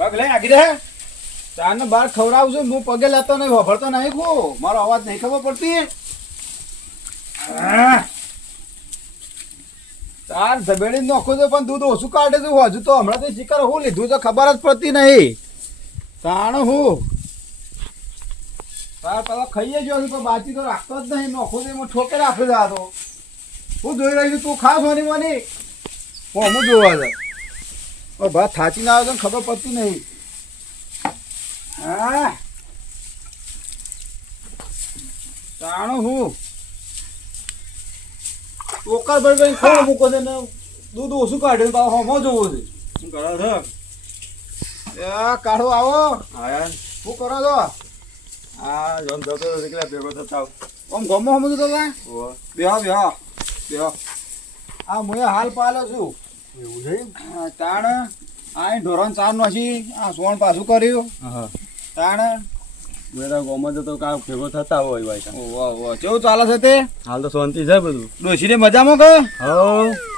પગ લઈ આગી રે ચારને બાર ખવડાવું છું હું પગે લેતો નહીં વફરતો નહીં કો મારો અવાજ નહીં ખબર પડતી ચાર ઝબેડી નોખું છું પણ દૂધ ઓછું કાઢે છું હજુ તો હમણાં તો શિકાર હું લીધું તો ખબર જ પડતી નહીં તાણ હું તાર પેલા ખાઈએ જો પણ બાકી તો રાખતો જ નહીં નોખું તો એમાં ઠોકે રાખી જાતો હું જોઈ રહી છું તું ખાસ હોની મને હું જોવા છે ભાત થાચી ના આવે તો ખબર પડતી નહીં હા તાણો હું ટોકર ભાઈ ખોળ મૂકો છે ને દૂધ ઓછું કાઢે ને હમો જોવો છે શું કરો છો કાઢો આવો શું કરો છો હા જોમ જતો કેટલા ભેગો થતા આમ ગમો સમજો તો બેહો બેહો બેહો આ હું હાલ પાલો છું એવું છે તાણ આ ઢોરણ ચાર નોશી આ સોણ પાછું કર્યું તાણ મેરા ગોમાં જતો કા ભેગો થતા હોય ભાઈ ઓહો કેવું ચાલે છે તે હાલ તો શાંતિ છે બધું ડોશીને મજામાં કે હો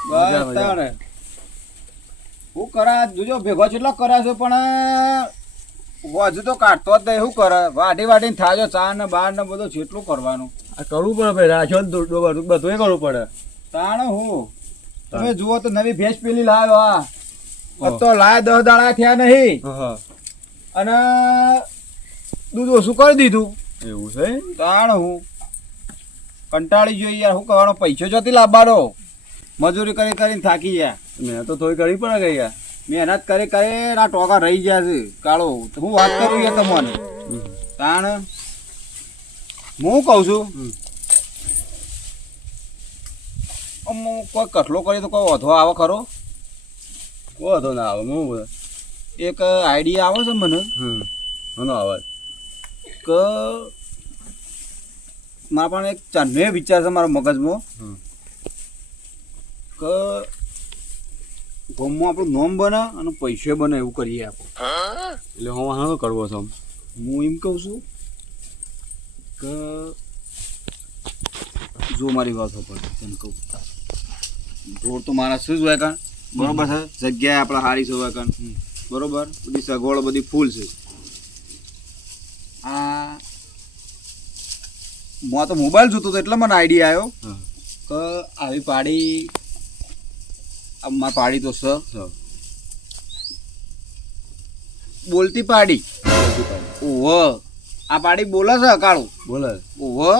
બસ તાણ હું કરા જોજો ભેગો કેટલો કર્યા છે પણ હજુ તો કાઢતો જ નહીં શું કરે વાઢી વાઢીને થાજો ચા ને બાર ને બધું જેટલું કરવાનું આ કરવું પડે ભાઈ રાખ્યો બધું કરવું પડે તાણ હું તમે જુઓ તો નવી ભેંસ પેલી લાવ્યો આ તો લાયા 10 દાડા થયા નહીં અને દૂધ ઓછું કરી દીધું એવું છે તાણ હું કંટાળી ગયો યાર શું કરવાનો પૈસો જોતી લાવવાનો મજૂરી કરી કરીને થાકી ગયા મેં તો થોડી કરવી પડે ગઈ યાર મહેનત કરી કરી આ ટોકા રહી ગયા છે કાળો હું વાત કરું યાર તમને તાણ હું કહું છું કોઈ કઠલો કરી તો કોઈ વધો આવે ખરો વધો ના આવે હું બધા એક આઈડિયા આવે છે મને એનો અવાજ કે મારા પણ એક ચાંદનો વિચાર છે મારા મગજમાં કે ગામમાં આપણું નોમ બને અને પૈસે બને એવું કરીએ આપણે એટલે હું હાનો કરવો છો હું એમ કહું છું કે જો મારી વાત પર એમ કહું ઢોર તો મારા શું જ હોય કાન બરોબર છે જગ્યાએ આપણે હારી છે હોય કાન બરોબર બધી સગવડો બધી ફૂલ છે આ હું તો મોબાઈલ જોતો હતો એટલે મને આઈડિયા આવ્યો કે આવી પાડી મારી પાડી તો સ બોલતી પાડી ઓહો આ પાડી બોલે છે કાળું બોલે ઓહો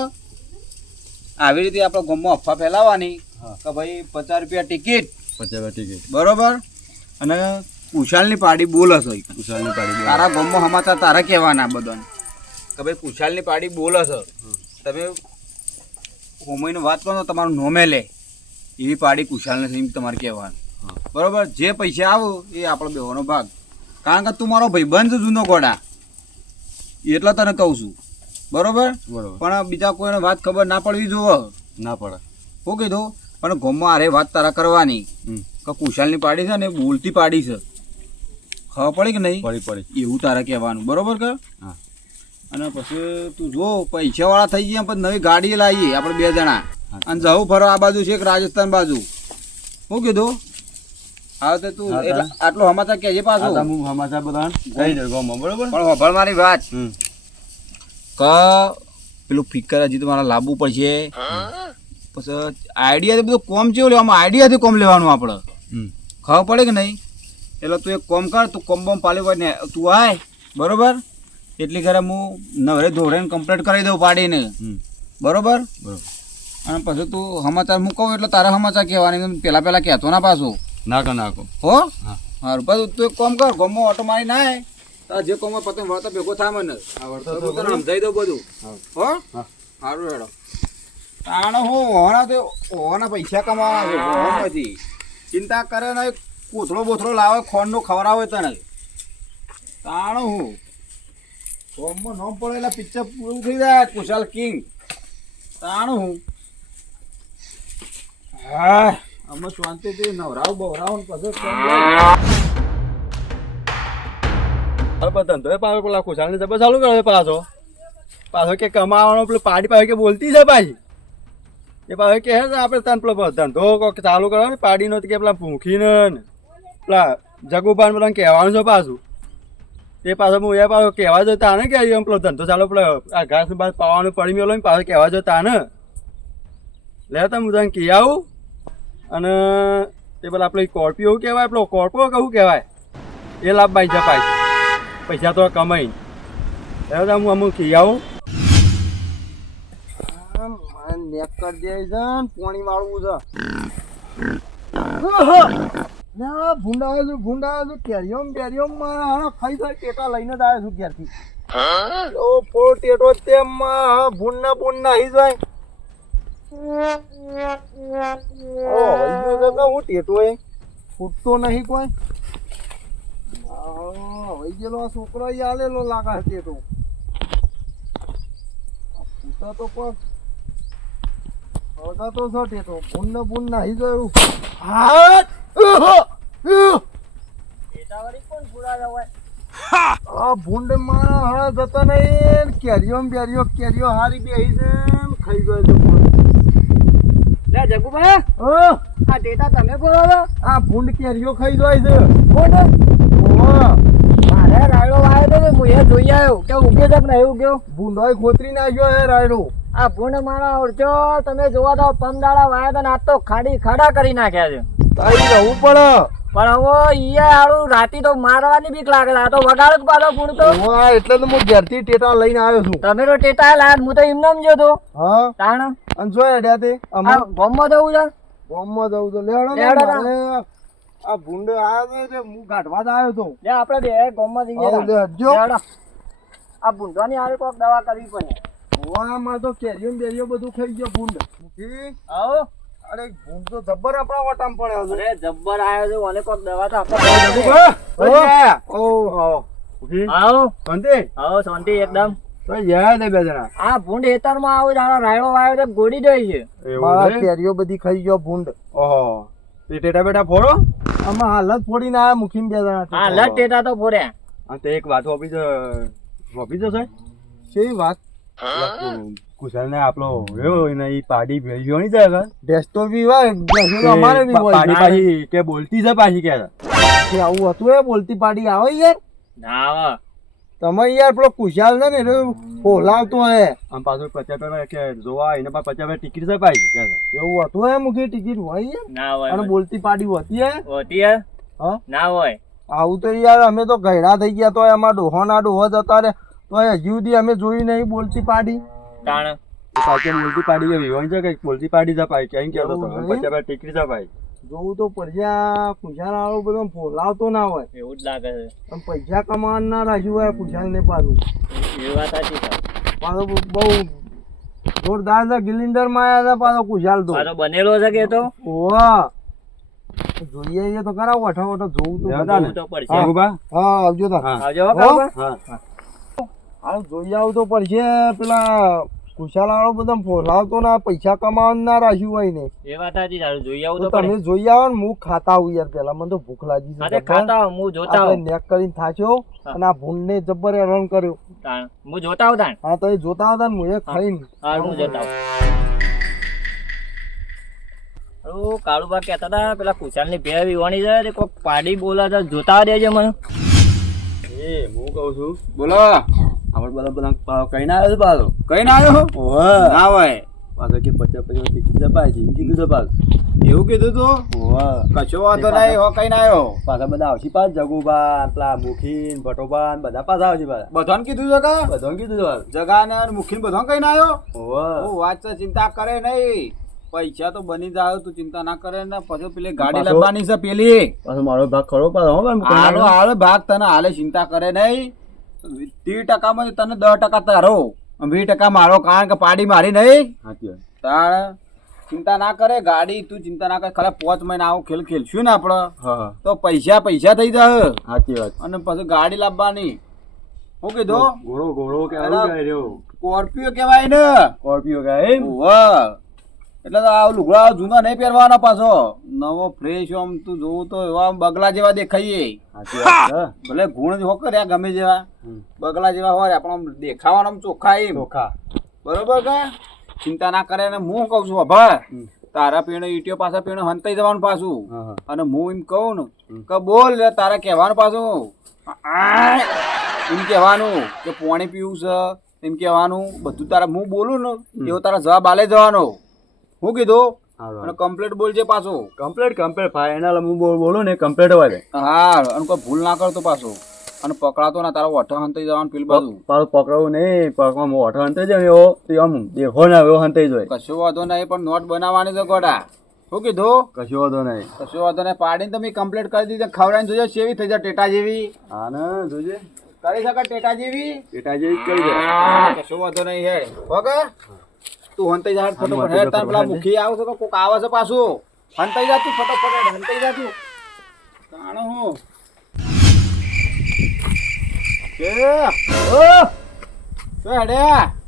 આવી રીતે આપણે ગામમાં અફવા ફેલાવવાની કે ભાઈ 50 રૂપિયા ટિકિટ 50 ટિકિટ બરોબર અને કુશાલની પાડી બોલે છે કુશાલની પાડી તારા ગામમાં સમાચાર તારા કહેવાના બધાને કે ભાઈ કુશાલની પાડી બોલે છે તમે હોમઈને વાત કરો તમારું નોમે લે એવી પાડી કુશાલને થઈને તમારે કહેવાનું બરોબર જે પૈસા આવો એ આપણો બેવાનો ભાગ કારણ કે તું મારો ભાઈબંધ છે જૂનો ઘોડા એટલે તને કહું છું બરોબર પણ બીજા કોઈને વાત ખબર ના પડવી જોવે ના પડે શું કીધું પણ ગામમાં આરે વાત તારા કરવાની કે કુશાલની પાડી છે ને બોલતી પાડી છે ખબર પડી કે નહીં પડી એવું તારે કહેવાનું બરોબર કે હા અને પછી તું જો પૈસાવાળા થઈ ગયા પછી નવી ગાડી લાવીએ આપણે 2 જણા અને જવું ફરવા આ બાજુ છે એક રાજસ્થાન બાજુ શું કીધું હા તો તું આટલો સમાચાર કહેજે પાછું હું સમાચાર બધા કહી દઉં ગામમાં બરોબર પણ હોભળ મારી વાત કે પેલું ફિકર હજી તો મારે લાવવું પડશે પછી આઈડિયાથી બધું કોમ કેવું લેવાનું આઈડિયાથી કોમ લેવાનું આપણે ખબર પડે કે નહીં એટલે તું એક કોમ કર તું કોમ બોમ પાલી હોય ને તું આય બરોબર એટલી ઘરે હું નવરે ધોરણ કમ્પ્લીટ કરી દઉં પાડીને બરોબર અને પછી તું સમાચાર મૂકવું એટલે તારા સમાચાર કહેવાની પેલા કહેતો ના પાછું નાખો હો સારું પછી તું એક કોમ કર ગમો ઓટો મારી ના તારા જે કોમ પતંગ વળતો ભેગો થાય મને સમજાઈ દઉં બધું હો સારું હેડો તાણ હું હોવાના પૈસા કમાવાના પછી ચિંતા કરે ને કોથળો બોથળો લાવે ખોંડનો ખવડાવે તને તાણ હું ફોર્મમાં ન પડે એટલે પિક્ચર પૂરું થઈ જાય કુશાલ કિંગ તાણ હું હા અમે શાંતિથી નવરાવ બવરાવ પછી ધંધો પાછો પેલા કુશાલને જબર ચાલુ કરે પાછો કે કમાવાનો પેલું પાડી પાસે કે બોલતી છે પાછી એ પાસે કે આપણે તને પેલો ધંધો ચાલુ કરવાનો પાડીનો કે પેલા ભૂખીને પેલા જગુભાન પેલા કહેવાનું છે પાછું તે પાછો હું એ પાછો કહેવા જતા ને કે એમ પેલો ધંધો ચાલો પેલો આ ઘાસ બાસ પાવાનું પડી મેલો ને પાછો કહેવા જતા ને લે તો હું તને કહી આવું અને તે પેલા આપણે સ્કોર્પિયો કહેવાય પેલો કોર્પો કહું કહેવાય એ લાભ બાઈ જપાય પૈસા તો કમાઈ લે તો હું અમુક કહી આવું નેક કરી દે છે ને પાણી વાળવું છે ભૂંડા છું કેરીઓમ ખાઈ જાય ટેટા લઈને જ આવ્યો છું ઘેરથી ઓ ફોર ટેટો તેમ ભૂંડ નાહી જાય હું ટેટો એ ફૂટતો નહીં કોઈ વહી ગયેલો આ છોકરો આલેલો લાગે ટેટો ફૂટા તો પણ હળગા તો છે ટેટો ભૂંડ નાહી જાય હાથ ભૂંડ મારા હળા જતા નહીં કેરીઓ હારી બેહી છે ખાઈ ગયો છે લે જગુભા આ ડેટા તમે બોલો છો આ ભૂંડ કેરીઓ ખાઈ જાય છે કોણ મારે રાયડો વાયો તો હું એ જોઈ આવ્યો કે ઉગ્યો છે કે નહીં ઉગ્યો ભૂંડોય ખોતરી નાખ્યો હે રાયડો આ ભૂંડ મારા ઓળચો તમે જોવા તો પમદાડા વાયા તો આજ તો ખાડા કરી નાખ્યા છે તારી રહેવું પડે પણ હવે ઈએ હારું રાતી તો મારવાની બીક લાગે આ તો વગાડો જ પાછો ભૂંડ તો એટલે તો હું ઘેરથી ટેટા લઈને આવ્યો છું તમે તો ટેટા લાયા હું તો એમને સમજ્યો તો હા તાણ અને જો હેડ્યા તે આ ગોમમાં જવું છે બોમ્બમાં જવું તો લેડો આ ભૂંડ આવ્યો તો એટલે હું કાઢવા જ આવ્યો તો લે આપણે બે ગોમમાં જઈએ આવો લે હટજો લેવડો. આ ભૂંડવાની હારે કોઈક દવા કરવી પડે માં તો કેરીઓ ને બેરીઓ બધું ખાઈ ગયો ભૂંડ મૂકી આવો અરે ભૂંડ તો જબ્બર આપણા વટામ પડ્યો છે અરે જબ્બર આવ્યો છે મને કોઈક દવા તો આપો આવો આવો શાંતિ એકદમ આ ભૂંડ હેતરમાં આવું જાણો રાયડો વાયો તો ગોડી દઈ છે કેરીઓ બધી ખાઈ ગયો ભૂંડ ઓહો તે ટેટા બેટા ફોડો આમાં હાલત ફોડીને આયા મુખીને બે જણા હા લટ ટેટા તો ફોડ્યા હા તે એક વાત હોપી જશે કેવી વાત કુશલ ને આપણો રહ્યો ને ઈ પાડી ભેળ્યો નહીં જાય ડેસ તો બી હોય અમારે બી હોય પાડી પાછી કે બોલતી છે પાછી કે આવું હતું એ બોલતી પાડી આવે યાર ના આવે તમે યાર પેલો કુશાલ ને બોલાવતો હે આમ પાછું 50 કે જોવા એને 50 ટિકિટ છે પાછી એવું હતું હે મુખી ટિકિટ હોય યાર ના હોય અને બોલતી પાડી હોતી હે હા ના હોય આવું તો યાર અમે તો ગયડા થઈ ગયા તો એમાં ડોહોના ડોહો જતા રે તો હજી સુધી અમે જોઈ નહીં બોલતી પાડી તાણ પાછી બોલતી પાડી વિવાન છે કે બોલતી પાડી જપાય ક્યાં કહેતો તો 50 ટિકિટ જપાય જોવું તો પૈસા કુશાલ વાળો બધો ફોલાવતો ના હોય એવું જ લાગે છે પણ પૈસા કમાવાનું ના રાખ્યું હોય કુશાલ ને પાછું એ વાત સાચી છે પાછો બહુ જોરદાર છે ગિલિન્ડર માં આવ્યા હતા પાછો કુશાલ તો પાછો બનેલો છે કે તો ઓહ જોઈએ એ તો કરાવો વઠો જોવું તો જોવું તો પડશે હા આવજો તા આવજો હા જોઈ આવું તો પડશે પેલા કુશાલ વાળો બધો ફોલાવતો ના પૈસા કમાવાનું ના રાખ્યું હોય ને એ વાત સાચી તારું જોઈ આવું તો તો તમે જોઈ આવો ને હું ખાતા આવું યાર પેલા મને તો ભૂખ લાગી પડે ખાતા આવું, હું જોતા આપણે આવું નેક કરીને થાચ્યો અને આ ભૂંડ ને જબ્બર હેરાન કર્યો તાણ હું જોતા આવું તાણ હા તો એ જોતા હતા ને હું એ ખાઈને હા હું જોતા આવું કાળુબા કહેતા હતા પેલા કુશાલની ભે વિવાણી છે તે કોક પાડી બોલા છે જોતા દેજે મને એ હું કહું છું બોલો આપણે બધા કઈ ના આવ્યો પાછો કઈ ના આવ્યો ઓહે ના હોય પાછો કે 50 ટિકિટ જપાય છે એમ કીધું છે પાછું એવું કીધું તું ઓહે કશો વાંધો નહીં હો કઈ ના આવ્યો પાછા બધા આવશે પાછ જગુબા પેલા મુખીન ભટોબા બધા પાછા આવશે પાછા બધાને કીધું છે કા બધાને કીધું છે જગાને અને મુખીને બધાને કઈ ના આવ્યો ઓહે ઓ વાત છે ચિંતા કરે નહીં પૈસા તો બની જાય તું ચિંતા ના કરે ને પછી પેલી ગાડી પાછો- લાવવાની છે પેલી પાછો મારો ભાગ ખરો પાછો હાલો હાલો ભાગ તને હાલે ચિંતા કરે નહીં 30% માં તને 10% તારો 20% મારો કારણ કે પાડી મારી નહીં સાચી વાત તાર ચિંતા ના કરે ગાડી તું ચિંતા ના કરે ખાલી 5 મહિના આવું ખેલશું ને આપડે હા તો પૈસા થઈ જાય સાચી વાત અને પછી ગાડી લાવવાની હું કીધું ઘોડો કે અલા. આવું કહી રહ્યો સ્કોર્પિયો કેવાય ને સ્કોર્પિયો કે એમ વાહ એટલે તો આ લુગડા જૂના નહીં પહેરવાના પાછો નવો ફ્રેશ આમ તું જોવું તો એવા આમ બગલા જેવા દેખાઈએ સાચી વાત છે ભલે ગુણ જ હો કર્યા ગમે જેવા હમ. બગલા જેવા હોય પણ આમ દેખાવાના આમ ચોખ્ખા એમ ચોખા બરોબર કે ચિંતા ના કરે ને હું કહું છું ભાઈ હમ. તારા પીણે ઈટીઓ પાછા પીણે હંતાઈ જવાનું પાછું હા, હા. અને હું એમ કહું ને કે બોલ લે તારે કહેવાનું પાછું આય. એમ કહેવાનું કે પાણી પીવું છે એમ કહેવાનું બધું તારા હું બોલું ને એવો તારા જવાબ આલે જવાનો. હું કીધું અને કમ્પ્લીટ બોલજે પાછો. કમ્પ્લીટ ફાઇનલ હું બોલું ને કમ્પ્લીટ હોય. હા અને કોઈ ભૂલ ના કરતો પાછો. અને પકડાતો ના તારો ઓઠો હંતાઈ જવાનું પેલું બાજુ. પાછું પકડવું નહીં પકડવા ઓઠો હંતાઈ જાય એવો આમ દેખો ને એવો હંતાઈ જાય. કશો વાંધો નહીં પણ નોટ બનાવવાની છે ગોડા. શું કીધું? કશો વાંધો નહીં. કશો વાંધો નહીં પાડીને તમે કમ્પ્લીટ કરી દીધી. ખવડાવીને જોજો સેવી થઈ જાય ટેટા જેવી. હા ને જોજે કરી શકે ટેટા જેવી. ટેટા જેવી કરી દે. કશો વાંધો નહીં હેડ ઓકે તું હંતાઈ જા ફટોફટ હેડ. તાર પેલા મુખી આવે છે તો કોક આવે છે પાછું. હંતાઈ જા તું ફટોફટ હંતાઈ જા તું. તાણો હું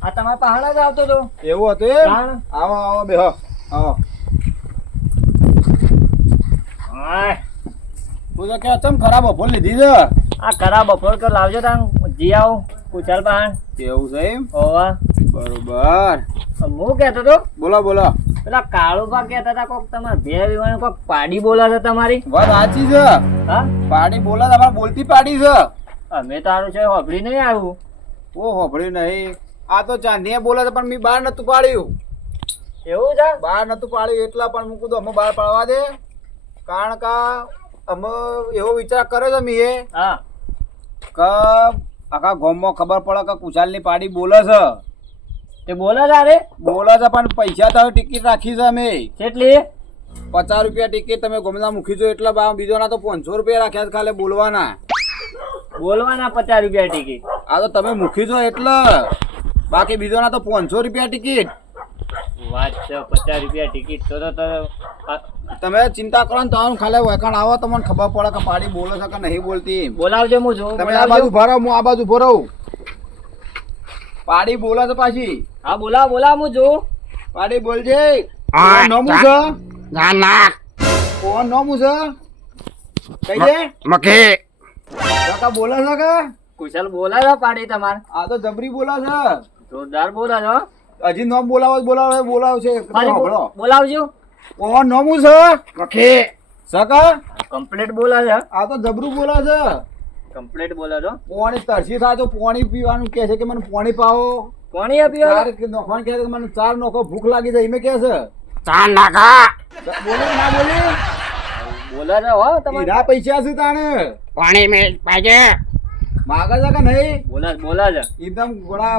આ તમારા પહાડ જ આવતો હતો. એવું હતું એમ? તાણ. આવો આવો બેહો આવો. હું તો કે ચમ ખરાબ બપોર લીધી છે. આ ખરા બપોર કર લાવજો તાન જી આવું કુચલ પહાડ. એવું છે એમ? ઓવા બરોબર. હું કહેતો હતો બોલો બોલો. પેલા કાળુબા કહેતા હતા કોક તમારે બે વિવાને કોક પાડી બોલા છે તમારી. વાત સાચી છે. હા પાડી બોલા તમારે બોલતી પાડી છે. અમે તારું છે હોભળી નહીં આવ્યું. ઓ હોભળ્યું નહીં. આ તો ચાંદીએ બોલે છે પણ મેં બહાર નતું પાડ્યું. એવું છે? બહાર નતું પાડ્યું એટલા પણ મૂકું તો અમે બહાર પાડવા દે. કારણ કે અમે એવો વિચાર કર્યો છે મેં હા કે આખા ગામમાં ખબર પડે કે કુશાલની પાડી બોલે છે. તે બોલે છે અરે બોલે છે પણ પૈસા તો ટિકિટ રાખી છે અમે કેટલી? 50 રૂપિયા ટિકિટ. તમે ગમના મૂકી જો એટલા બીજોના તો 500 રૂપિયા રાખ્યા છે ખાલી બોલવાના. બોલવાના 50 રૂપિયા ટિકિટ. આ તો તમે મૂકી જો એટલે બાકી બીજોના તો 500 રૂપિયા ટિકિટ. વાત છે 50 રૂપિયા ટિકિટ તો તમે ચિંતા કરો ને તો ખાલી વેકણ આવો તો મને ખબર પડે કે પાડી બોલે છે કે નહીં બોલતી. બોલાવજો હું જોઉં. તમે આ બાજુ ભરો હું આ બાજુ ભરો. પાડી બોલે છે પાછી. હા બોલાવ હું જોઉં. પાડી બોલજે. કોણ નોમું છે? કોણ નોમું છે? કઈ દે મખી કાકા બોલે છે કે કુશલ બોલા છે પાડી તમારે? આ તો જબરી બોલે છે. જોરદાર બોલા છો. હજી નોમ બોલાવશે બોલાવજો. કોણ નોમું છે? મખી સકા કમ્પ્લીટ બોલા છે. આ તો જબરું બોલે છે. કમ્પ્લીટ બોલા છો. પાણી તરસી થાય તો પાણી પીવાનું કે છે કે મને પાણી પાવો. પાણી આપીઓ. ચાર નોખવાનું કે છે કે મને 4 નોખો ભૂખ લાગી જાય એમે કે છે. ચાર નાખા બોલે ના બોલે બોલા છે હો તમારે. હીરા પૈસા છે તાણે પાણી મેં પાજે માગે છે કે નહીં? બોલા છે. એકદમ ઘોડા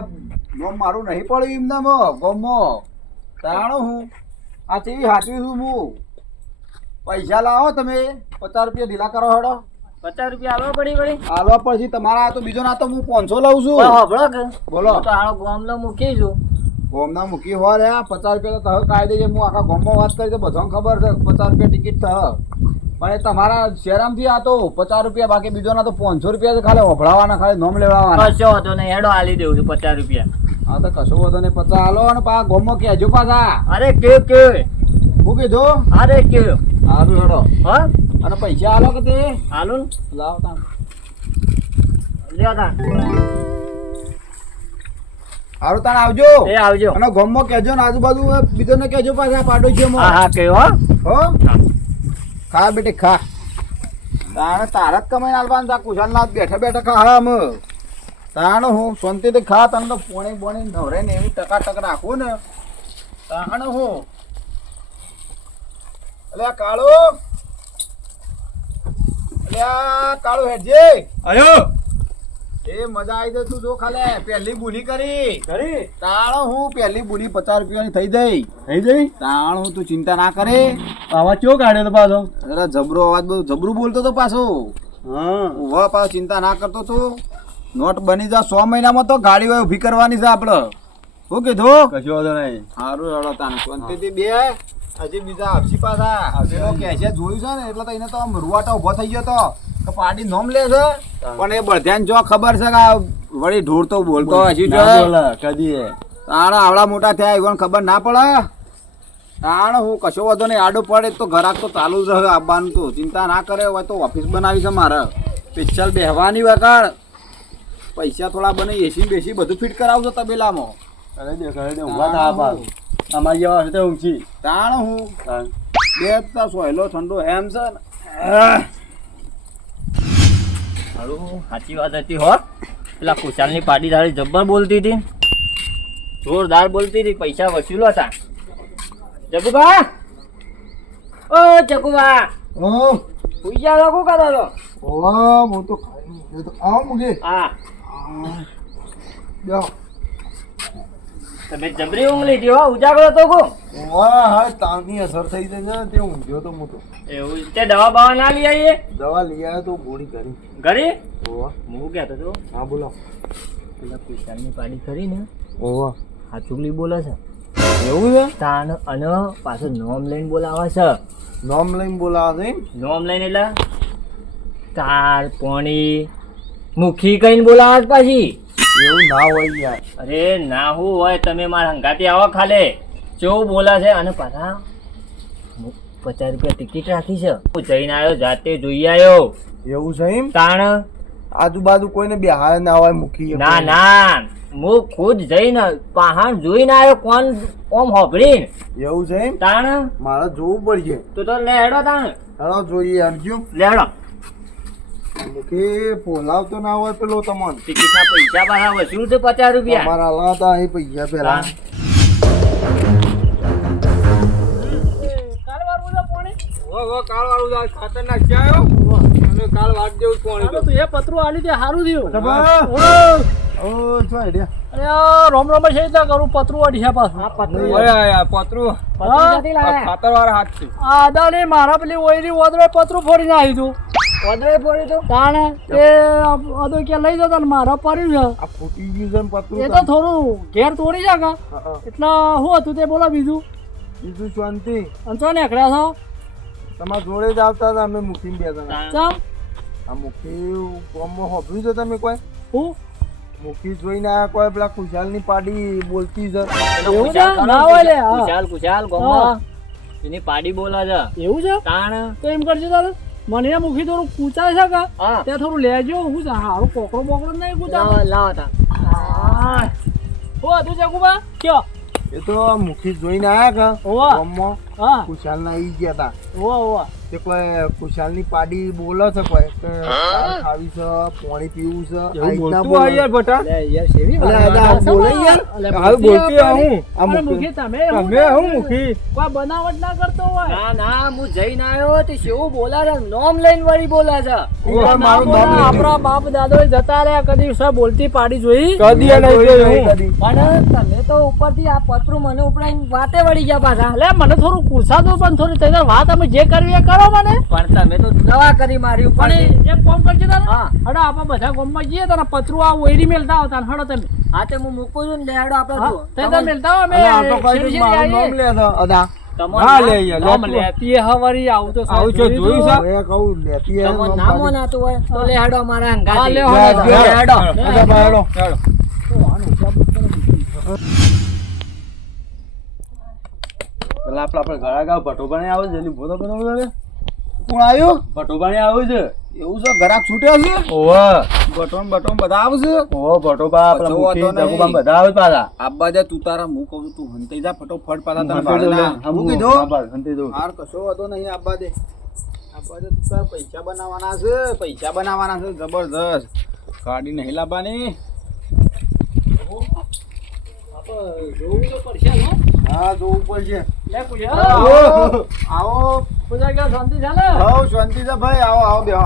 નોમ મારું નહીં પડ્યું એકદમ ગમો તાણો હું આ ચેવી હાચવી છું હું. પૈસા લાવો તમે 50 રૂપિયા ઢીલા કરો હેડો. 50 રૂપિયા આલવા પડી. હાલવા પડશે તમારા. તો બીજો ના તો હું 500 લઉં છું. હોભળો કે બોલો. હું તો હાલો ગોમલો મૂકી છું. ગોમના મૂકી હોય રે 50 રૂપિયા તો તમે કાઢી દેજે. હું આખા ગોમમાં વાત કરી તો બધાને ખબર છે 50 રૂપિયા ટિકિટ થશે. પણ એ તમારા શહેરામાંથી આ તો 50 રૂપિયા બાકી બીજો ના તો 500 રૂપિયા ખાલી વભળાવાના ખાલી નોમ લેવાના. કશો વાંધો નહીં હેડો આલી દેવું છું 50 રૂપિયા. હા તો કશો વાંધો નહીં 50 હાલો અને પાછા ગોમમાં કહેજો પાછા. અરે કે હું કીધું અરે કે સારું હેડો. હા અને પૈસા હાલો કે તે હાલું લાવ તા લ્યો તા. સારું તાણ આવજો. એ આવજો. અને ગોમમાં કહેજો ને આજુબાજુ બીજોને કહેજો પાછા પાડો છે હા કયો હો. ખા બેટે ખા. તાણે તારા જ કમાઈને આલવાનું તા કુશાલના બેઠા બેઠા ખા અમે. તાણે હું શાંતિથી ખા. તને તો પોણી બોણી નવરે ને એવી ટકાટક રાખવું ને. તાણે હું અલ્યા કાળો કાળો હેડજે આયો એ મજા આવી જાય. તું જો ખાલે પહેલી બુની કરી કરી તાણો હું પહેલી બુની 50 રૂપિયાની થઈ જઈ થઈ જઈ. તાણો હું તું ચિંતા ના કરે. આવા ચો કાઢ્યો તો પાછો. જરા જબરો અવાજ બધું જબરું બોલતો તો પાછો. હા ઉભા પાછો ચિંતા ના કરતો તો નોટ બની જા 100 મહિનામાં તો ગાડી હોય ઊભી કરવાની છે આપણે. શું કીધું? કશો વાંધો નહીં. સારું હેડો તાને શાંતિથી બે. હજી બીજા આપસી પાછા પેલો કેસે જોયું છે ને એટલે તો એને તો આમ રૂવાટા ઉભો થઈ ગયો તો કે પાડી નોમ લે છે. પણ એ બધાને જો ખબર છે કે આ વળી ઢોળ તો બોલતો હજી જો કદી તાણા આવડા મોટા થયા એવોને ખબર ના પડે. તાણ હું કશો વધો નહીં આડો પડે તો ઘરાક તો ચાલુ જ રહે આવવાનું. તો ચિંતા ના કરે. હોય તો ઓફિસ બનાવી છે મારે સ્પેશિયલ બેહવાની વગર. પૈસા થોડા બને એસી બેસી બધું ફિટ કરાવજો તબેલામાં. કરે દે ઊંઘા થા બાર અમારી જેવા હશે તો ઊંઘી. તાણ હું બે સોયલો ઠંડો એમ છે ને. સારું સાચી વાત હતી હો. પેલા ખુશાલની પાર્ટી તારી જબ્બર બોલતી હતી, જોરદાર બોલતી હતી, પૈસા વસૂલો હતા. જગુબા, ઓ જગુબા, પૈસા લોકો કરો છો? હું તો આવો મુકે હા, જાઓ. તમે જબરી ઊંઘ લીધી હો, ઉજાગરો તો કો. હા તાવની અસર થઈ જાય ને તે ઊંઘ્યો તો હું તો. એવું તે દવા બવા ના લઈ આવીએ? દવા લઈ આવ્યો તો ગોળી કરી. ઘરે ઓવા હું કહેતો હતો હા બોલો. પેલા ખુશાલની પાર્ટી કરી ને ઓવા હાચુકલી બોલે છે, એવું છે? તાન અને પાછું નોમ લઈને બોલાવે છે. નામ લઈને બોલાવે છે? નોમ લઈને એટલે તાર પોણી મુખી કઈને બોલાવે છે પાછી. એવું ના હોય યાર. અરે ના હું હોય, તમે મારા હંગાતી આવો ખાલે કેવું બોલા છે. અને પાછા 50 રૂપિયા ટિકિટ રાખી છે. હું જઈને આવ્યો, જાતે જોઈ આવ્યો. એવું છે એમ? તાણ આજુબાજુ કોઈને બેહાય ના હોય મૂકી ના ના, હું ખુદ જઈને પહાણ જોઈને આવ્યો, કોણ ઓમ હોભળીને. એવું છે એમ? તાણ મારે જોવું પડશે. તું તો લે હેડો તાણ ચાલો જોઈએ અરજુ. લે હેડો. મૂકી બોલાવતો ના હોય પેલો તમને. ટિકિટના પૈસા પાછા વસૂલ છે 50 રૂપિયા. અમારા આલા હતા અહીં પૈસા પેલા. રોમ રોમ છે કરું પતરું વાળી છે પાછું. આદાની મારા પેલી ઓયરી ઓદરો પતરું ફોડી નાખ્યું તું. ઓદરો ફોડી તું તાણે એ અદો કે લઈ જતા ને મારા પડ્યું છે. આ ફૂટી ગયું છે ને એ પતરું. તો થોડું ઘેર તોડી જાય એટલે શું હતું તે બોલો બીજું. બીજું શાંતિ. અને ચો નીકળ્યા છો? તમારા જોડે જ આવતા હતા અમે મૂકીને બે જણા. ચમ આ મૂકી ગામમાં હોભળ્યું છે તમે કોઈ? હું મૂકી જોઈને આયા કોઈ પેલા ખુશાલની પાડી બોલતી છે? એવું છે? ના હોય લે. કુશાલ ગોમમાં એની પાડી બોલે છે. એવું છે? તાણ તો એમ કરજો તારે મને એમ મૂકી થોડું કૂચાય છે કે તે થોડું લેજો. હું હારું કોકરો બોકરો નહીં કૂચા લાવ તા. ઓ તું જગુબા કયો? એ તો મૂકી જોઈને આયા કા ઓવા. ગામમાં હા ખુશાલ ના ઈ ગયા હતા. ઓવા ઓવા. તે કોઈ ખુશાલની પાડી બોલે છે કોઈ કે ચા ખાવી છે, પાણી પીવું છે. આ રીતના બોલે. લે યાર સેવી અલે આ બોલે યાર. હાલ બોલતી આવું. આ અરે મૂકી. મુખી તમે હું મુખી કોઈ બનાવટ ના કરતો હોય. ના ના, હું જઈને આવ્યો તે શેવું બોલા છે, નોમ લઈને વળી બોલા છે. ઓવા મારું નામ લીધું. આપણા બાપ દાદો જતા રહ્યા કદી સર બોલતી પાડી જોઈ કદી એ નહીં જોયું કદી. પણ તમે તો ઉપરથી આ પતરું મને ઉપડાઈને વાતે વળી ગયા પાછા. એટલે મને થોડું કુસાદો પણ થોડી તને વાત અમે જે કરવી એ કરો મને. પણ તમે તો દવા કરી મારી ઉપર. એક કામ કરજો તારે. હા હડો આપણે બધા ગામમાં જઈએ તારા પતરું આ ઓયડી મેલતા આવતા હડો તમે. હા તે હું મૂકું છું ને લેડો આપણે તે તો મેલતા હો અમે અને આ તો કોઈ દી મારું નામ લે છે અદા. હા લે યાર લેતી હવારી આવું તો આવું છે જોયું છે. હવે કહું લેતી હે તમને નામ નાતું હોય તો લે હેડો મારા હંગાથી. લે હેડો. અદા બાયડો. પેલા આપણે ઘણા ગાવ ભટોબાણી આવે છે એની ભોતો બનાવે. કોણ આવ્યું? ભટોબાણી આવે છે. એવું છે ઘરાક છૂટ્યા છે? ઓવા બટન બધા આવશે. ઓ ભટોબા આપણા કશો મુખી વાંધો નહીં. જગુબા બધા આવે પાછા. આબા જા તું તારા હું કહું તું હંતાઈ જા ફટોફટ પાછા તારા હંતાઈ દઉં ભાડેના. લે. હું કીધું હંતાઈ દઉં. હાર કશો વાંધો નહીં આબા દે. આબા દે તું તારા પૈસા બનાવવાના છે, પૈસા બનાવવાના છે જબરજસ્ત. ગાડી નહીં લાવવાની. હા જોવું પડશે. આવો પૂજા ગયા શાંતિ ચાલે. હવ શાંતિ છે ભાઈ. આવો આવો બેહો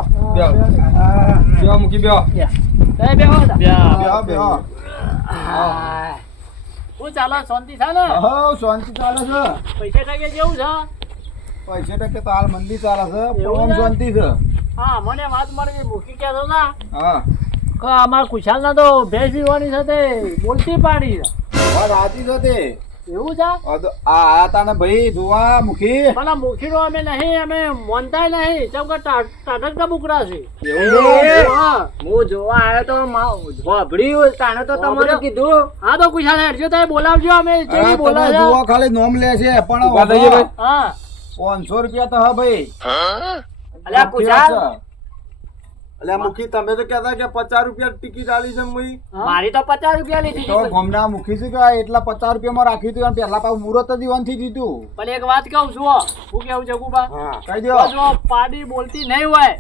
બેહો મૂકી બેહો બે બેહો બેહો બેહો. શું ચાલે શાંતિ ચાલે. હવ શાંતિ ચાલે છે. પૈસા ટકે કેવું છે? પૈસા ટકે તો હાલ મંદી ચાલે છે. એવું ઓમ છે? શાંતિ છે. હા મને વાત મારી મૂકી કહેતો હતા હા કે અમારા ખુશાલના તો ભેંસ પીવાની સાથે બોલતી પાડી છે. વાત સાચી છે તે. એવું છે? આ આયા તા ને ભાઈ જોવા મુખી. પણ આ મુખીનો અમે નહીં, અમે મોનતા નહીં. ચમ કે ટાટકના બુકડા છે. એવું છે? હા. હું જોવા આવ્યો તો વાભળ્યું તાણે તો તમારે કીધું. હા તો ખુશાલ હેડજો તમે બોલાવજો. અમે અરે જેવી તમે બોલાવે છે. જોવા ખાલી નોમ લે છે પણ ઉભા થઈએ ભાઈ. હા 500 રૂપિયા તો હા ભાઈ. અલ્યા ખુશાલ એટલે મુખી તમે તો કહેતા કે 50 રૂપિયા ટિકિટ આલી છે મુઈ. મારી તો 50 રૂપિયા લીધી તો હતી. ગમના મુખી છે કે એટલા 50 રૂપિયામાં રાખ્યું હતું અને પહેલા પાછું મુહૂર્ત દીવાન થી દીધું. પણ એક વાત કહું છું હું કેવું જગુબા હા કહી દો. જો પાડી બોલતી નહીં હોય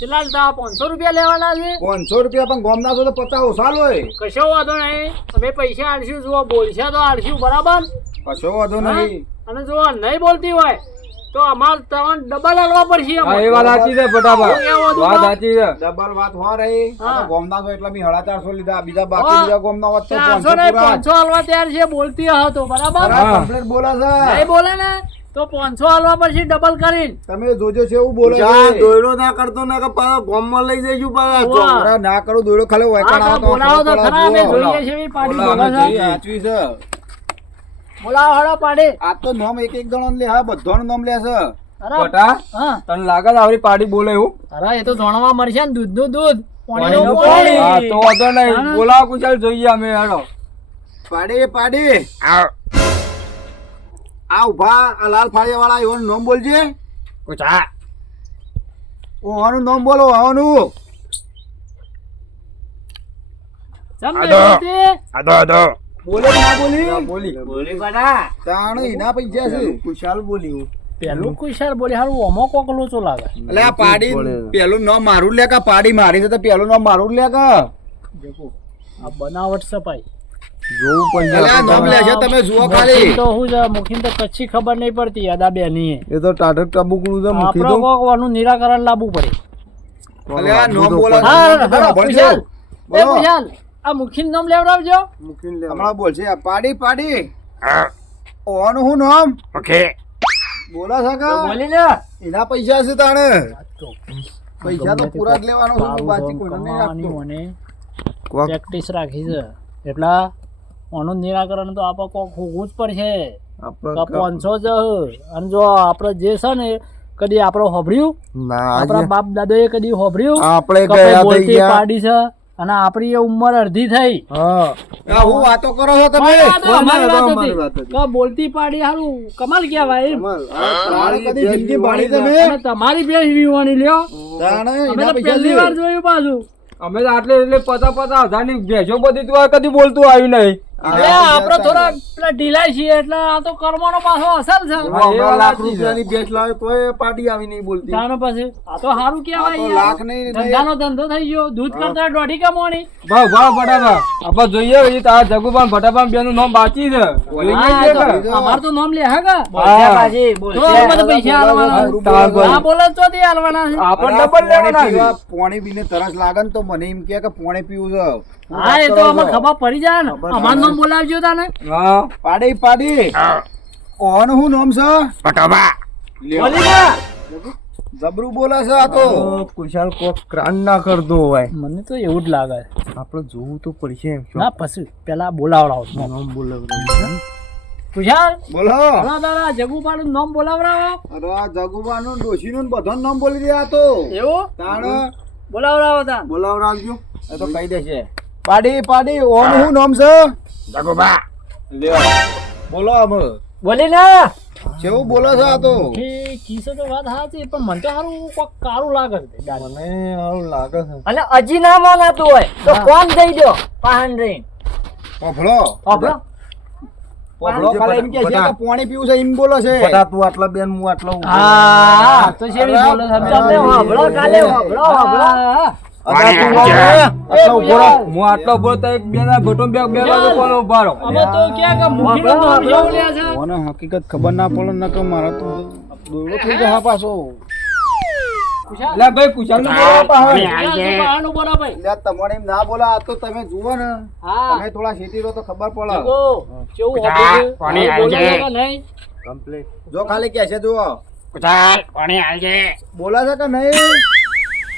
કેટલા લીધા? 500 રૂપિયા લેવાના છે? 500 રૂપિયા પણ ગોમના છો તો 50 ઓછા લોય. કશો વાંધો નહીં, અમે પૈસા આલશું. જુઓ બોલશે તો આલશું, બરાબર? કશો વાંધો નહીં. અને જો નહીં બોલતી હોય તો અમારે તમને ડબલ આલવા પડશે. હા, એ વાત સાચી છે ફટાફટ. શું કહેવું હતું વાત બા? સાચી છે. ડબલ વાત હો રહી. હા. ગોમના છો એટલે મી 450 લીધા, બીજા બાકી હા. બીજા ગોમના હોત તો 400 500 નહીં, પૂરા. 500 આલવા તૈયાર છે. બોલતી હતો, બરાબર? હા. કમ્પ્લીટ બોલે છે. નહીં બોલે ને તો 500 આલવા પડશે ડબલ કરીને. તમે જોજો છે એવું બોલે છે. દોયડો ના કરતો ના કે પાછા ગામમાં લઈ જઈશું પાછા. વાહ. અરે ના કરું દોડો ખાલી હા, વાયકાણ તો આવો તો બોલાવો તો ખબર ખરા, અમે પડે. જોઈએ છીએ એ પાડી બોલાવો, બોલે જોઈએ, છે. સાચવી છે. બોલાવો હળો પાડી. આ તો નામ એક એક જણો લે, હા બધાનું નામ લે છે. અરે બટા, હા, તને લાગે છે આવડી પાડી બોલે એવું? અરે એ તો જાણવા મળશે ને, દૂધનું દૂધ, પાણીનું પાણીનું પાણી. પાણી. હા, તો વાંધો નહીં. હા. બોલાવો કુશાલ, જોઈએ અમે હેડો. પાડી પાડી આ ઉભા આ લાલ ફાળિયા વાળા એવાનું નામ બોલજે. કુશા. ઓવાનું નામ બોલો, ઓવાનું. જમ બેટી. બોલે કે ના બોલી? બોલી. તાણ એના પૈસા છે. કુશાલ બોલી. પેલું કુશાલ બોલે, હારું ઓમો કોક લોચો લાગે. એટલે આ પાડી પેલું નામ મારું લે કા પાડી મારી છે તો પેલું નામ મારું લે કા. દેખો આ બનાવટ સપાઈ જોવું એટલે આ નામ લે છે તમે જુઓ ખાલી. તો હું છે મુખીન તો કચ્છી ખબર નહીં પડતી અદા બેની. એ તો ટાટક ટબુકડું છે મૂકી આપણો દો. કોક વાનું નિરાકરણ લાવવું પડે. એટલે આ નામ બોલે છે. હા, તમે હાલો, સાંભળજો. કુશાલ. એ બોલો. કુશાલ, આ મુખીન નામ લેવડાવજો. હમણાં બોલશે આ પાડી પાડી ઓવાનું હું નામ બોલા છે કા? બોલી ને. એના પૈસા છે તાણે તો પૈસા તો પૂરા જ લેવાનો છે, હું બાકી કોઈને નહીં આપતો. કમાવાની મને પ્રેક્ટિસ રાખી છે એટલે આનું નિરાકરણ તો આપણે કોક હોવું જ પડશે. કે 500 જ અને જો આપણે જે છે ને કદી આપણે હોભળ્યું, આપણા બાપ દાદાએ કદી હોભળ્યું આપણે કે ગયા બોલતી થઈ ગયા. પાડી છે અને આપણી એ ઉંમર અડધી થઈ. હા. આ હું વાતો કરો છો તમે? આ તો અમારી વાત અમારી વાત હતી કે બોલતી પાડી હારું કમાલ કહેવાય. તાણે કદી જિંદગી બાળી તમે? અને તમારી બે વીવાની લ્યો. તાણે અમે એના તો પૈસા પહેલી છે. વાર જોયું પાછું. અમે તો આટલે એટલે 50 હજારની ભેંસો બધી તું આ કદી બોલતું આવ્યું નહીં. અરે આપણે થોડા પેલા ઢીલાઈ છીએ એટલે આ તો કર્મનો પાછો અસર છે. હમણાં લાખ રૂપિયાની ભેંસ લાવે તોય પાડી આવી નહીં બોલતી. તાનો પછી આ તો સારું આ કહેવાય તો યાર. લાખ નહીં ધંધાનો ધંધો થઈ ગયો. દૂધ કરતા દોઢી કમાણી. ભાવ ફટાફટ આપણે જોઈએ એ તારા જગુબાન ફટાફટ બેનું નામ બાકી છે. જોઈએ હા, છે તો કે? અમાર તો નામ લે હા કા? હા. તો આ બધા પૈસા આલવાના. તાર બોલ. આ બોલે તો તે આલવાના છે. આપણે ડબલ લેવાના છે. પોણી પીને તરસ લાગે ને તો મને એમ કે પોણી પીવું છે. હા એ તો અમે ખબર પડી જાય ને. અમારું નામ બોલાવજો તાને. હા. પાડી પાડી ઓનું હું નામ છે? લ્યો. બોલી ને. જબરું બોલે છે આ તો. કુશાલ કોક ક્રાન ના કરતો હોય. મને તો એવું જ લાગે. આપણે જોવું તો પડશે. ના પછી પેલા બોલાવડાવો નામ કુશાલ બોલો. હલો દાદા જગુપાનું નામ બોલાવડાવો. અરે આ જગુબાનું ડોશીનું ને બધાનું નામ બોલી દે આ તો. એવું તાણ બોલાવડાવો તા. બોલાવડાવજો. એ તો કહી દેશે. પાડી પાડી ઓનું હું નામ છે? જગુબા. લ્યો. બોલો અમે. બોલી ને. કેવું બોલે છે આ તો? એ કીસો તો વાત સાચી પણ મને તો સારું કોક કારું લાગે છે ગાડી. મને આવું લાગે છે. અને હજી ના માનાતું હોય તો હા. કોણ દઈ દો પાહન રહીને પોભળો. હોભળો. પોભળો ખાલી એમ કે છે કે પાણી પીવું છે એમ બોલે છે. બધા તું આટલા બેન હું આટલો ઊભો. હા તો શેરી બોલે છે તમે હોભળો કાલે હોભળો હોભળો હા. અદા તું આટલો ઊભો રહો. હું આટલો ઊભો તો એક બે ના ઘોટો બે બે બાજુ કોણ ઊભા રહો. અમે તો ક્યાં કે મુખીનો નામ જેવું લે છે. મને હકીકત ખબર ના પડે ન કે મારા તો દોડો થઈ જાય પાછો. કુશાલ લે ભાઈ કુશાલ નું બોલો પાહો. બહારનું બોલો ભાઈ. એટલે તમારે એમ ના બોલા આ તો તમે જુઓ ને હા તમે થોડા શેતી રહો તો ખબર પડે. જગો કેવું હોતું છે? બોલે છે કે નહીં? કમ્પ્લીટ. જો ખાલી કે છે જુઓ બોલા છે કે નહીં?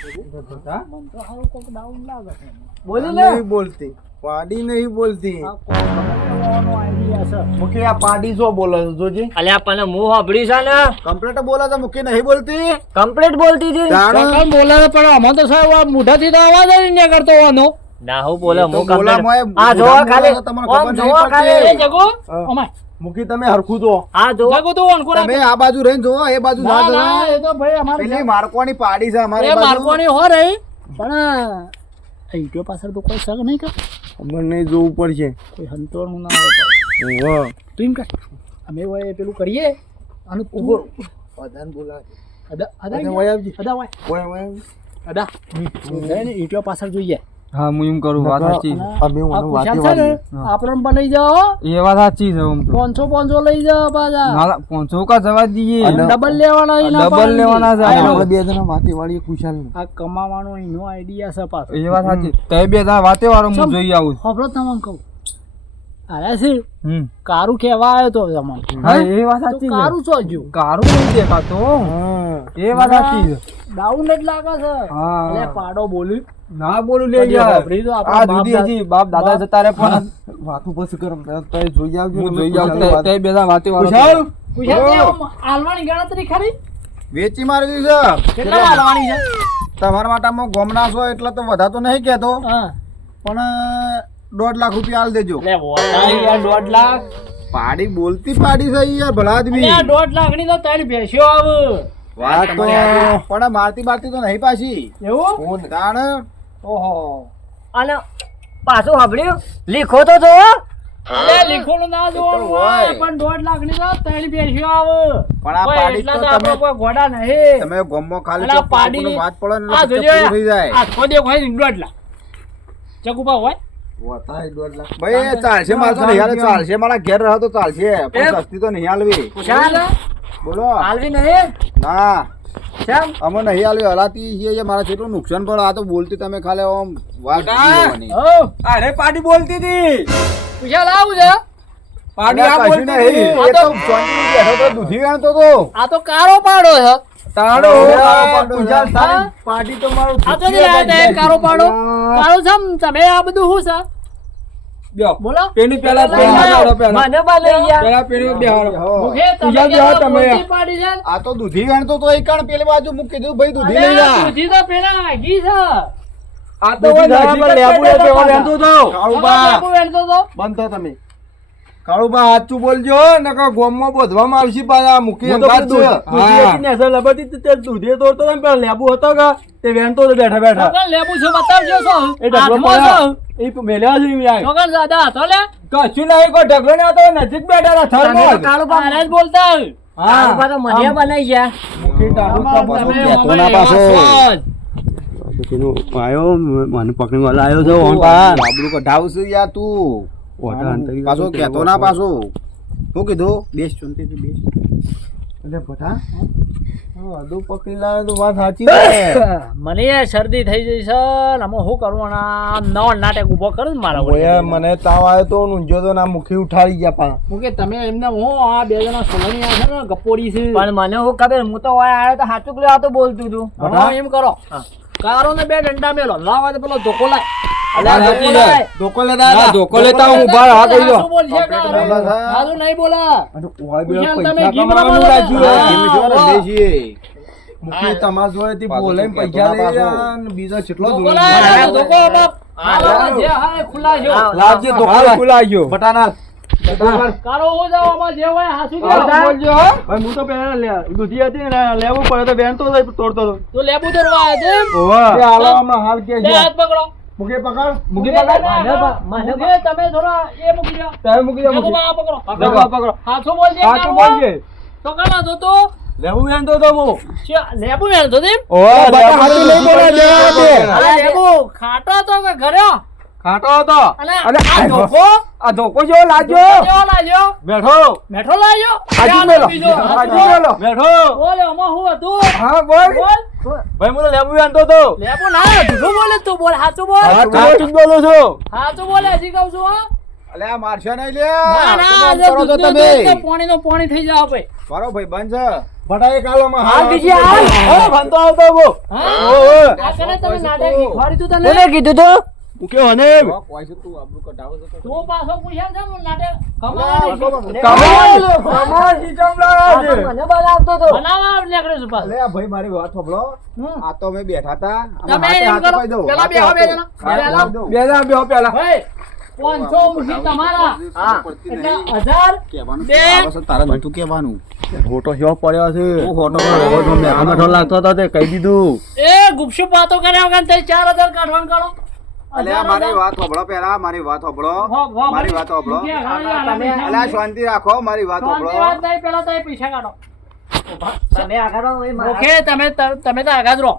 મને તો સારું કોક ડાઉન લાગે છે. બોલી ને. નહીં બોલતી. પાડી નહીં બોલતી. આ કોક બનાવવાનો idea છે. મુખી આ પાડી જો બોલે છે જોજી. અલ્યા પણ હું હોભળી છે ને કમ્પ્લેટ બોલા તો મુખી નહીં બોલતી. કમ્પ્લીટ બોલતી હતી કાકા બોલે છે પણ આમાં તો સાહેબ આ મોઢાથી તો અવાજ જ નહીં કરતો હોવાનો. ના હું બોલે તો હું બોલા complete. મોય આ જોવો બોલા ખાલી તો તમને ઓમ ખબર નહીં જોવો પડતી. એ ખાલી જગો હા. અમાય મુખી તમે હરખું જો. આ જોવો જગો તું ઓનકો તમે આ બાજુ રહીને જુઓ એ બાજુ ના ના જુઓ. ના એ તો ભાઈ અમારે પેલી મારકોની પાડી છે અમારી એ બાજુ. મારકોની હો રહી પણ ઈટો પાછળ તો કોઈ સગ નહીં કર ખબર નહીં જોવું પડશે. કોઈ હંતોરનું ના હોય વાહ. તું એમ કર અમે હોય પેલું કરીએ અને ઉભો પ્રધાન બોલાવે. અદા અદા અદા વય આવજે. અદા હોય ઓય ઓય. અડા ને ઈટો પાછળ જોઈએ હા હું એમ કરું વાત સાચી આ ખુશાલ છે ને આપણને બનાવી જાઓ એ વાત સાચી છે આમ તો 500 લઈ જાઓ પાછા ના 500 કા જવા દઈએ ડબલ લેવાના એના ડબલ લેવાના છે આપણે બે જણા વાતે વાળી ખુશાલ આ કમાવાનો એનો આઈડિયા છે પાછો એ વાત સાચી તે બે જણા વાતે વાળો હું જોઈ આવું ખબર તમને કહું અરે છે કારું કેવા આવ્યો તો તમને હા એ વાત સાચી છે કારું ચોજ્યું કારું નહીં દેખાતો એ વાત સાચી છે ડાઉન જ લાગે છે હા એટલે પાડો બોલ્યું ના બોલું લે યાર વાપરી તો આપણા આ દૂધી હજી બાપ દાદા જતા રે પણ વાતું પછી કરમ તો જોઈ આવજો હું જોઈ આવું તે બે જણા વાતે વાળો પૂછ્યા આલવાની ગણતરી ખરી વેચી મારવી છે કેટલા આલવાની છે તમારા માટે અમે ગોમના છો એટલે તો વધારે તો નહીં કહેતો હા પણ 1.5 લાખ રૂપિયા આલ દેજો લે બોલાય યાર 1.5 લાખ પાડી બોલતી પાડી છે યાર ભલા આદમી અલ્યા 1.5 લાખ ની તો ત્રણ ભેંસ્યો આવે વાત તો પણ મારતી બારતી તો નહીં પાછી એવું તાણ ઓહો અને પાછું સાંભળ્યું લીખો તો જો અલે લીખોનું ના જોવાનું હોય પણ 1.5 લાખ ની તો ત્રણ ભેંસ્યો આવે પણ આ કોઈ પાડી એટલા તો તો આપણો તમે કોઈ ઘોડા નહીં તમે ગોમમાં ખાલી અલા ચોખ્ખું પાડી ચોખ્ખું વાત પડે ને આ એટલે જોજો પૂરું થઈ જાય આ ખોદે હોય ને 1.5 લાખ ચકુપા હોય વતાય 1.5 લાખ ભાઈ ચાલશે મારે તો નહીં હાલે ચાલશે મારા ઘેર રહો તો ચાલશે પણ સસ્તી તો નહીં હાલવી ચાલ બોલો હાલવી નહીં ના કેમ અમે નહીં હાલવી હલાતી છે મારા કેટલું નુકસાન પડે આ તો બોલતી તમે ખાલી આમ વાત કરવાની. ઓ અરે પાડી બોલતી હતી પૂછા લાવું છે પાડી આ કશું બોલતી નહીં. હતી એ તો શાંતિથી બેઠો તો દૂધી વેણતો તો આ તો કારો પાડો છે તારો પૂજા તારી પાડી તો મારું આ તો નહીં લાયા તે કારો પાડો કારો છમ તમે આ બધું શું છે બ્યો બોલો પેની પેલા પેન હારો પેલા મને બા લઈ ગયા પેલા પેની બેહારો મુખે તમે પૂજા કેવા બેહો તમે. બોલતી પાડી છે આ તો દૂધી વેણતો તો એક કણ પેલી બાજુ મૂકી દીધું ભાઈ દૂધી લઈ અરે, જા દૂધી તો પેલા આગી છે આ તો ઓય નજીક જ બેઠો તો બેઠો તો કાળુબા બાપુ વેણતો તો બંધ થો તમે કાળુબા સાચું બોલજો નકર ગોમમાં બોધવામાં આવશે પાછા મૂકી હું તો અંગાત દૂધ- છે. દૂધી હા. હતી ને અસર લબતી હતી તે દૂધી તોડતો હતો ને પેલો લેબુ હતો કે તે વેણતો હતો બેઠા બેઠા છોકરા લેબુ છો બતાવજો શું એ ઢગલો હાથમાં પડ્યો. શું? એ મેલ્યા છે એમ યાર. છોકરા દાદા હતો લે કશું નહીં કોઈ ઢગલો નહીં હતો નજીક બેઠા હતા તમે તો થર્મોસ. કાળું આને જ બોલતા હોય. હા તો મને બનાવી ગયા મૂકી ટાઢું તો પાછું તમે બેઠો અમે ના એવા પાછો. છો જ. આયો મને પકડી વાળા આવ્યો છે ઓન પાન બાબડું કઢાવશું યાર તું પાછો કહેતો ના પાછો શું કીધું બેસ શાંતિથી બેસ એટલે બધા અડું પકડી લાવે તો વાત સાચી છે મને યાર શરદી થઈ જઈ છે ને અમે શું કરવાના નવો નાટક ઉભો કરો ને મારા વડે. ઓય મને તાવ આવ્યો તો ઊંઝો તો ના મુખી ઉઠાડી ગયા પા હું કે તમે એમને હું આ બે જણા સોલણી છે ને ગપ્પોડી છે પણ મને હું ખબર હું તો ઓય આવ્યો તો સાચું કર્યું આ તો બોલતું હતું હવે એમ કરો કારો ને બે ડંડા મેલો લાવા તો પેલો ધોકો લાય અલ્યા, ધોકો ધોકો લાય. ધોકો લેતા ના, ધોકો લેતા હું ઉભા રહા કહી દો. હાચું બોલશે કે Complete બોલે છે. હાચું નહીં બોલા ઓય બે કુશાલ, તમે પૈસા ગીમ કમાવાનું રમો છો? રાખ્યું હા. હે. કેમ જો ને દેશીએ મુખી તમારા જોડેથી પાછો બોલે તો પૈસા કહેતો ના લઈ પાછો. રહ્યા ને બીજો કેટલો ધોકો દૂર લાય, ધોકો બાપ. હાલો, જે હાય ખુલ્લા જો. લાવજે ધોકો હા, લાવ. ખુલ્લા ગયો. બટાના કારો હો જાવ આમાં જે હોય હાચું હા, કહો. બોલજો હો. ભાઈ હું તો પેલા દૂધી હતી ને લેવું પડે તો વેણતો હતો, તોડતો હતો તો લેબુ દરવા આવે છે એમ? ઓવા એ હાલવામાં હાલ કે તે છે હાથ પકડો મુખી પકડ મૂકી પકડ. મુખે તમે થોડા એ મૂકી દો તારે મૂકી દે, મૂકી. લેબુમાં આ પકડો પકડો, પકડો. હાથો બોલજે સાચું કારો. બોલજે. તો કાના તો તો લેવું વેણતો હતો હું લેબુ વેણતો તેમ? ઓય, બટા હાચું નહીં બોલે, જવા દે. અરે લેબુ ખાટો તો કે ઘરે ખાટો હતો. અને અરે, આ ધોકો આ ધોકો જેવો લાગ્યો. કેવો લાગ્યો બેઠો મેઠો લાગ્યો આજુ ચાલો મેલો, બીજો, આજુ હાચું. મેલો. બેઠો બોલે આમાં શું હતું હા, બોલ. બોલ ભાઈ હું તો લેવું વેણતો હતો લેબુ ના જૂઠું બોલે તું બોલ સાચું બોલ સાચું જ બોલું છું સાચું બોલે હજી કહું છું હા અલ્યા મારશો નહીં લે ના ના તમે આમ કરો છો દૂધનું તમે દૂધ તો પાણીનું પાણી થઈ જાવ ભાઈ મારો ભાઈ બંધ છે બટાએ કાલોમાં હાલ બીજી હાલ. હા ભણતો આવતો હું હા ઓય આ કરે તમે નાટક શીખવાડ્યું તું તને કોને કીધું તું મુકે હને કોઈ છે તું આબરૂ કઢાવે છે તો તું પાછો પૂછ્યા છે હું નાટક કમાવાની કમાલ, કમાલ સિસ્ટમ લાગે છે. મને બનાવતો હતો બનાવવા નીકળ્યો છું પાછો. અલે આ ભાઈ મારી વાત સાંભળો હમ. આ તો અમે બેઠા હતા તમે એમ કરો પેલા બે હવે જણા પેલા બે જણા બેહો પેલા. ભાઈ 500 મુઠી તમારા હા. એટલે 1000 કહેવાનું બે. આવે છે તારે નતું કહેવાનું ફોટો શો પડ્યો છે તું હોટો મેઠો લાગતો હતો તે કહી દીધું એ ગુપસુપ વાતો કર્યા વગર તે 4000 કાઢવાનું કાઢો અલ્યા મારી વાત સાંભળો પેલા મારી વાત સાંભળો મારી વાત સાંભળો અલ્યા શાંતિ રાખો મારી વાત સાંભળો પેલા તો પૈસા કાઢો તમે આગળ રહો, એ મારા- ઓકે તમે તો આગળ જ રહો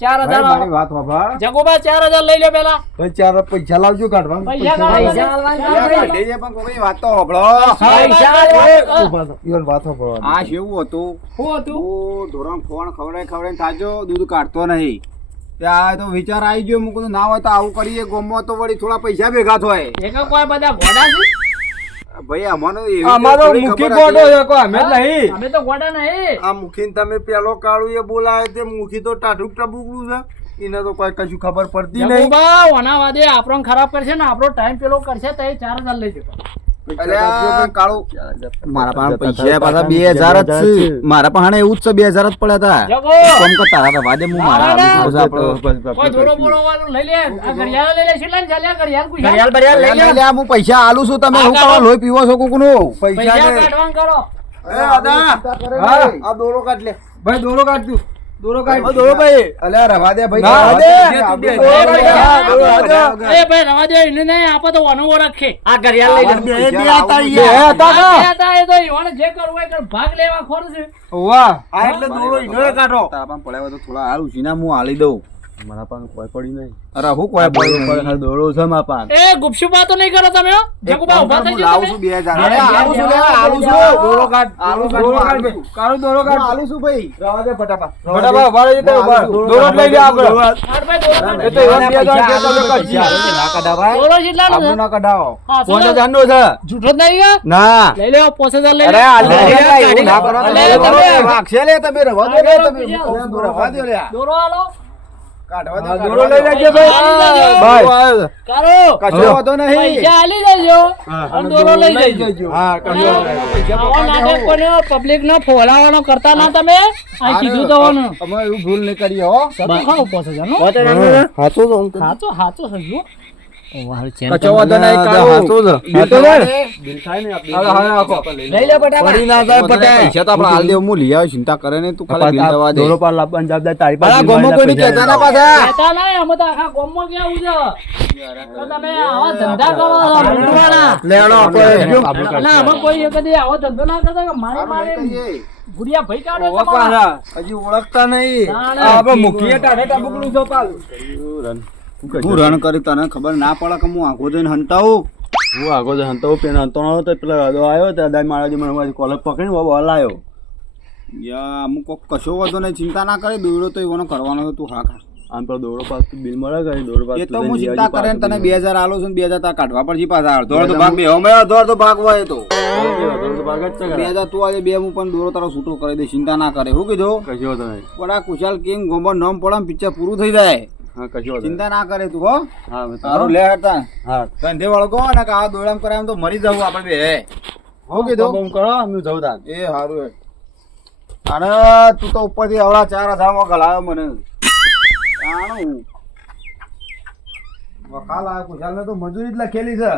4,000 ભાઈ, મારી આલો. વાત સાંભળ. જગુબા 4,000 લઈ લો પેલા ભાઈ, ચાર પૈસા લાવજો કાઢવા. પૈસા કાઢો. પૈસા આલવાના યાર, ભાઈ. કાઢી છે, પણ કોઈ વાત તો સાંભળો. પૈસા એ, આલો. ઉભા થા. ઈવન વાત સાંભળવાની. આ કેવું હતું શું હતું? હું ધોરણ ફોન ખવડાવીને થાજો દૂધ કાઢતો નહીં ત્યાં તો વિચાર આવી ગયો મૂકું ના હોય તો આવું કરીએ ગોમમાં તો વળી થોડા પૈસા ભેગા થાય એક કોઈ બધા ગોડા છે ભાઈ અમારો એવી અમારો થોડી મુખી ખબર ગોડો હતી. છે, કોઈ અમે જ નહીં. અમે તો ગોડા નહીં. આ મુખીને તમે પેલો કાળું એ બોલાવે તે મુખી તો ટાઢુક ટબુકડું છે. એને તો કોઈ કશું ખબર પડતી નહીં. જગુબા ઓના વાદે આપણો ખરાબ કરશે ને આપણો ટાઈમ પેલો કરશે તો એ 4,000 લઈ જજો. અલ્યા, કાળું, મારા પાસે પૈસા પાછા 2,000 જ છે. મારા પાસે એવું જ છે 2,000 જ પડ્યા હતા જગો કોમ કે તારા રવા દે, હું મારા આલું છું પછી કોઈ જોડો બોલો વાળું લઈ લે આ ઘડિયાળ લઈ લે કેટલા ને ચાલ્યા ઘડિયાળ પૂછ્યા ઘડિયાળ બડિયાળ લઈ લે. અલ્યા, હું પૈસા આલું છું તમે શું કરવા લોહી પીવો છો કોકનું પૈસા પૈસા ને. કાઢવાનું કરો. એ દાદા, હા, આ દોરો કાઢ લે. ભાઈ, દોરો કાઢ તું. દોરો કાઢ. દોરો ભાઈ. અલ્યા રવા દે ભાઈ, ના, રવા દે. દે. તું બે. દોરો કાઢ. હા, દોરો કાઢ. એ ભાઈ રવા દે એને નહીં આપો તો વાનો ઓળખે આ ઘડિયાળ લઈ લે. બે હતા આ યાર. બે હતા એ તો ઈવોને જે કરવું હોય એ કર, ભાગ લેવા ખોરું છે. વાહ. આ એટલે દોરો ઈનોએ કાઢો. તારા પાસે પડ્યા હોય તો થોડા હાલું છે ને હું હાલી દઉં. મારા પાસે કોઈ પડી નહીં. અરે હું કોઈ પડ્યું નહીં. દોડો છે મારા પાસે. એ ગુપસુપા તો નહીં કરો તમે હો. એક જગુબા કામ ઉભા કર, થઈ હું જાઓ લાવું તમે. છું 2,000. બે, અરે, બે, આલું છું બે, લે, બે, આલું બે, છું. બે, દોરો કાઢ. આલું છું, દોરો કાઢ આલું ભાઈ. છું. કાળું દોરો હું કાઢ. આલું છું ભાઈ. રવા દે ફટાફટ. ફટાફટ ઉભા રહેજો તો ઉભા. દોરો જ લઈ લે આપણે. આઠ ભાઈ દોરો કાઢો. એ તો એવા બે હજાર પૈસા કે તમે આલું, કરશી. પૈસા આલું, ના કઢાવાય. દોરો કેટલાનો આબરૂ છે? ના કઢાવો. હા, શું 5,000 છે? નો છે. જૂઠો જ નહીં ગયો? ના. લઈ લે 5,000 લઈ અરે, લે. આ લે, અરે, લે, એવું ના કરો. અરે, તમે તમે- વાગશે લે, તમે રવા દો લે, આગળ તમે. બીજા. દોરો રવા દો લે. દોરો આલો. કાઢવા દો, હા, કાઢવા દોરો દો. લઈ લેજે ભાઈ. ભાઈ. કરો. કશો વાંધો નહીં. પૈસા આલી દેજો અને દોરો લઈ જજો. હા, કશો વાંધો નહીં. આવો નાટક કોને પબ્લિક નો ફોલાવાનો કરતા ના તમે આ કીધું તો વાનું. અમે એવું ભૂલ નહીં કરીએ હો. સતો ખાવ 5,000 નો. હાચું તો હું કહું. હાચો સજ્જો. કશો વાંધો નહીં, કાઢો. હાચું છે. બિલ તો લે. બિલ થાય ને આપણે. હવે, હવે રાખો. લઈ લે ફટાફટ. પડી ના જાય પટાય. પૈસા તો આપણે હાલ દેવું, હું લઈ આવ્યો, ચિંતા કરે ને તું ખાલી બિલ દવા દે. દોરો પાર લાવવાની જવાબદારી તારી અલા, પાસે. ગોમો કોઈને કહેતા ના પાછા. કહેતા નહીં અમે તો આખા ગામમાં કેવું છે તો તમે આવા ધંધા કરો છો લૂંટવાના. લેણો આપણે. ના અમે કોઈ કદી આવો ધંધો ના કરતા કે મારે મારે ગુડિયા ભાઈ કાઢો ઓવા તમારા. પાછા. હજી ઓળખતા નહીં. ના, ના. આ આપણે મુખીએ ટાઢે ટબુકડું છો પાછું. હું રન કરી તને ખબર ના પડે કે હું આંખો જોઈને હંતાવું. હું આગળ હંતો પેન હંતો ન હતો પેલો અદો આવ્યો તો અદાય મારા જે મને કોલર પકડીને બોલ આવ્યો. યા અમુક કોક કશો વાંધો નહીં, ચિંતા ના કરે, દોડો તો એવાનો કરવાનો છે, તું હા ખા. આમ પેલો દોરો પાસ બિલ મળે કે દોરો પાસ એ તો હું ચિંતા કરે ને તને 2,000 આલો છું ને 2,000 તાર કાઢવા પડશે પાછા. અડધો અડધો ભાગ બે હવે અડધો અડધો ભાગ હોય તો 2,000 તું આજે 2 હું પણ દોરો તારો છૂટો કરી દે, ચિંતા ના કરે. શું કીધું? કશો હતો નહીં. બડા કુશાલ કિંગ ગોમો નામ પડે પિક્ચર પૂરું થઈ જાય. હા કશો હતો ચિંતા ના કરે તું હો. હા મેં સારું લે હતા હા કંધે વળગો ને કે આ દોડામ કરે એમ તો મરી જવું આપણે બે. શું કીધું? બમ કરો હું જઉં તાન. એ સારું હે. અને તું તો ઉપરથી આવડા 4,000 માં ગલાયો મને. જાણું વકાલ આ કુશાલ ને તો મજૂરી જ લખેલી છે.